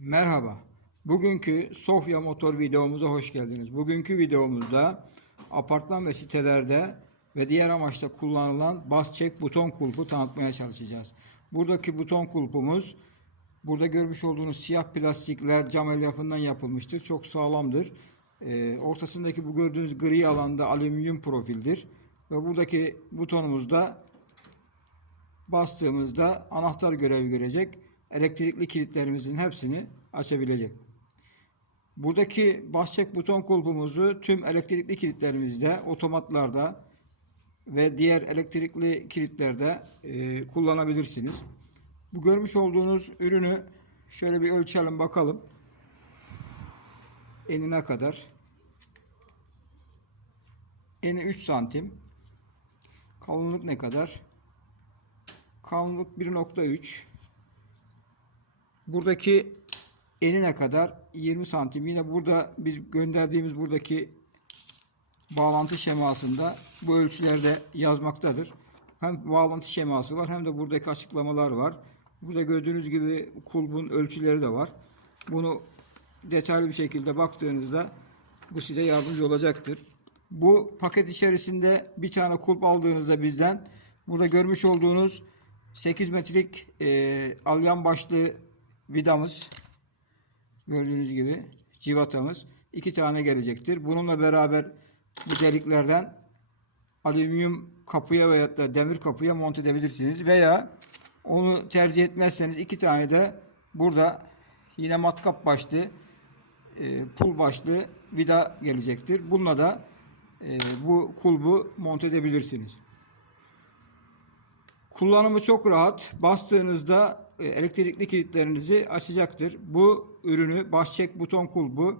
Merhaba. Bugünkü Sofya Motor videomuza hoş geldiniz. Bugünkü videomuzda apartman ve sitelerde ve diğer amaçta kullanılan bas çek buton kulpu tanıtmaya çalışacağız. Buradaki buton kulpumuz burada görmüş olduğunuz siyah plastikler cam elyafından yapılmıştır. Çok sağlamdır. Ee, ortasındaki bu gördüğünüz gri alanda alüminyum profildir. Ve buradaki butonumuz da bastığımızda anahtar görevi görecek. Elektrikli kilitlerimizin hepsini açabilecek. Buradaki bas çek buton kulpumuzu tüm elektrikli kilitlerimizde, otomatlarda ve diğer elektrikli kilitlerde e, kullanabilirsiniz. Bu görmüş olduğunuz ürünü şöyle bir ölçelim bakalım. Enine kadar. Eni 3 santim. Kalınlık ne kadar? Kalınlık 1.3. Buradaki enine kadar 20 santim. Yine burada biz gönderdiğimiz buradaki bağlantı şemasında bu ölçülerde yazmaktadır. Hem bağlantı şeması var hem de buradaki açıklamalar var. Burada gördüğünüz gibi kulbun ölçüleri de var. Bunu detaylı bir şekilde baktığınızda bu size yardımcı olacaktır. Bu paket içerisinde bir tane kulp aldığınızda bizden burada görmüş olduğunuz 8 metrelik e, alyan başlı vidamız gördüğünüz gibi civatamız iki tane gelecektir. Bununla beraber bu deliklerden alüminyum kapıya veya da demir kapıya monte edebilirsiniz veya onu tercih etmezseniz iki tane de burada yine matkap başlı e, pul başlı vida gelecektir. Bununla da e, bu kulbu monte edebilirsiniz. Kullanımı çok rahat. Bastığınızda elektrikli kilitlerinizi açacaktır. Bu ürünü başçek buton kulbu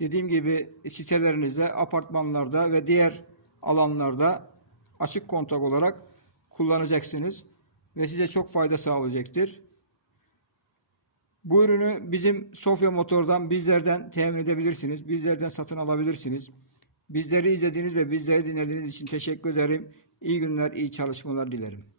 dediğim gibi sitelerinizde, apartmanlarda ve diğer alanlarda açık kontak olarak kullanacaksınız ve size çok fayda sağlayacaktır. Bu ürünü bizim Sofya Motor'dan bizlerden temin edebilirsiniz. Bizlerden satın alabilirsiniz. Bizleri izlediğiniz ve bizleri dinlediğiniz için teşekkür ederim. İyi günler, iyi çalışmalar dilerim.